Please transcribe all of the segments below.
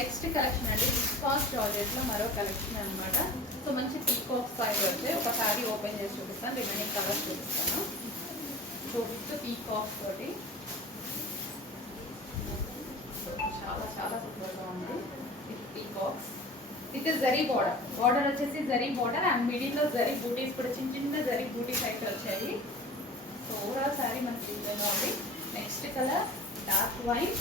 Next collection అండి viscous జార్జెట్లో మరో collection అనమాట. సో మంచి పీకాక్ స్టైల్ వచ్చే ఒక శారీ ఓపెన్ చేసి చూపిస్తాను, రిమైనింగ్ కలర్స్ చూపిస్తాను. సో విత్ పీకాక్ తోటి చాలా చాలా సూపర్గా ఉంది. With peacocks with zari border వచ్చేసి జరీ బార్డర్ అండ్ మిడిల్లో జరీ బూటీస్ కూడా చిన్న చిన్న జరీ బూటీస్ అయితే వచ్చాయి. సో ఓవరాల్ శారీ మనకి డిజైన్ ఉంది. Next colour dark wine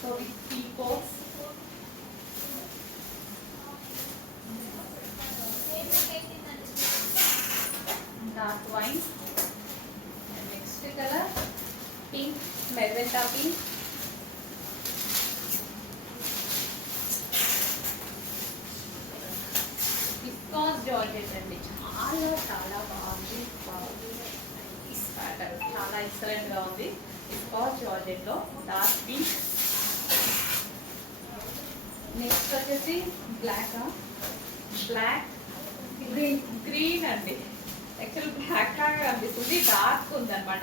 so with peacocks dark wine. Next colour pink magenta pink. Viscose georgette అండి, చాలా చాలా బాగుంది. చాలా ఎక్సలెంట్ గా ఉంది. విస్కాస్ జార్జెట్ లో డార్క్ పింక్. నెక్స్ట్ వచ్చేసి బ్లాక్ గ్రీన్ అండి. యాక్చువల్ బ్లాక్ లాగా కనిపిస్తుంది, డార్క్ ఉంది అనమాట.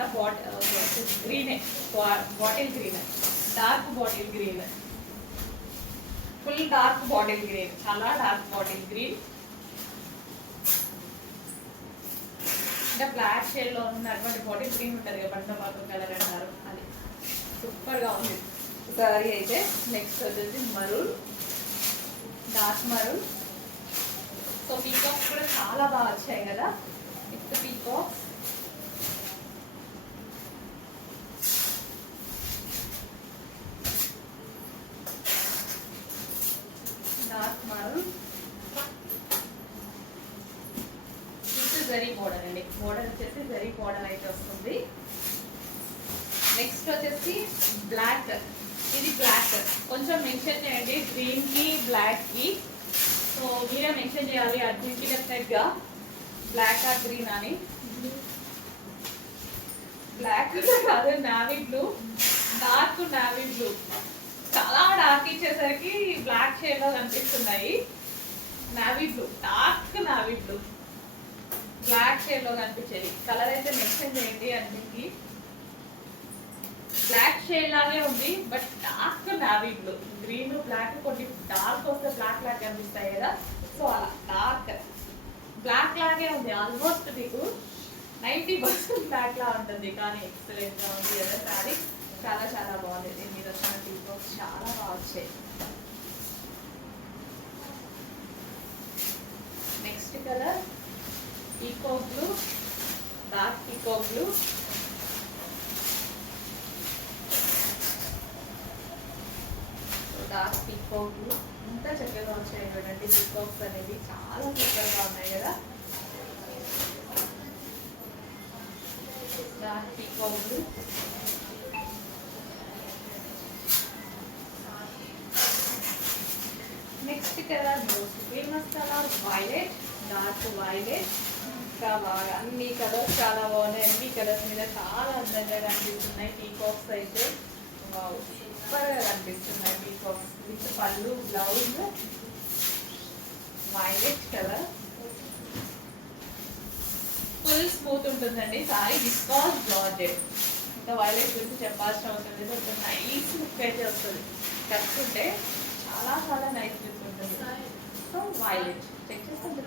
గ్రీనే bottle green, dark bottle green, full dark bottle green, చాలా డార్క్ బాటిల్ గ్రీన్. అంటే బ్లాక్ షేడ్ లో ఉన్నటువంటి బాటిల్ గ్రీన్ ఉంటుంది కదా, బండపాకు కలర్ అంటారు, అది సూపర్ గా ఉంది సారీ అయితే. నెక్స్ట్ వచ్చేసి maroon, dark maroon. So peacocks కూడా చాలా బాగా వచ్చాయి కదా, with peacocks. Dark maroon zari border అండి, బోర్డర్ వచ్చేసి జరీ బోర్డర్ అయితే వస్తుంది. నెక్స్ట్ వచ్చేసి బ్లాక్, ఇది బ్లాక్ కొంచెం మెన్షన్ చేయండి, గ్రీన్ కి బ్లాక్ కి. సో మీరే మెన్షన్ చేయాలి అర్జెంట్కి డెఫినెట్గా బ్లాక్ ఆర్ గ్రీన్ అని. బ్లాక్ కాదు, navy blue, dark navy blue. చాలా డార్క్ ఇచ్చేసరికి బ్లాక్ షేడ్ లో కనిపిస్తున్నాయి. Navy blue, dark navy blue, black shade లో కనిపించేది. కలర్ అయితే మెన్షన్ చేయండి అన్నింటికి. బ్లాక్ షేడ్ లాగే ఉంది but dark navy blue. Green black కొన్ని డార్క్ వస్తే బ్లాక్ లాగా కనిపిస్తాయి కదా, సో అలా డార్క్ బ్లాక్ లాగే ఉంది. ఆల్మోస్ట్ మీకు 90% బ్లాక్ లా ఉంటుంది, కానీ ఎక్సలెంట్ గా ఉంది కదా శారీ. చాలా చాలా బాగుంది. దీని మీద వచ్చిన పీకాక్స్ చాలా బాగా వచ్చాయి. Next colour peacock blue, dark peacock blue. Dark peacock blue ఎంత చక్కగా వచ్చాయి చూడండి. పీకాక్స్ అనేది చాలా చక్కగా ఉన్నాయి కదా. Dark peacock blue. Next colour most famous colour violet, dark violet. ఇంకా బాగా అన్ని కలర్స్ చాలా బాగున్నాయి. అన్ని కలర్స్ మీద చాలా అందంగా కనిపిస్తున్నాయి. పీకాక్స్ అయితే సూపర్ గా కనిపిస్తున్నాయి. పీకాక్స్ విత్ పళ్ళు, blouse, violet colour. Full smooth ఉంటుందండి సారీ. విస్కాస్ జార్జెట్, ఇంకా వైలెట్ గురించి చెప్పాల్సిన అవసరం లేదు. ఒక నైస్ లుక్ అయితే వస్తుంది, కట్టుకుంటే చాలా చాలా నైస్ లుక్ ఉంటుంది. సో వైలెట్ చెక్ చేసుకుంటే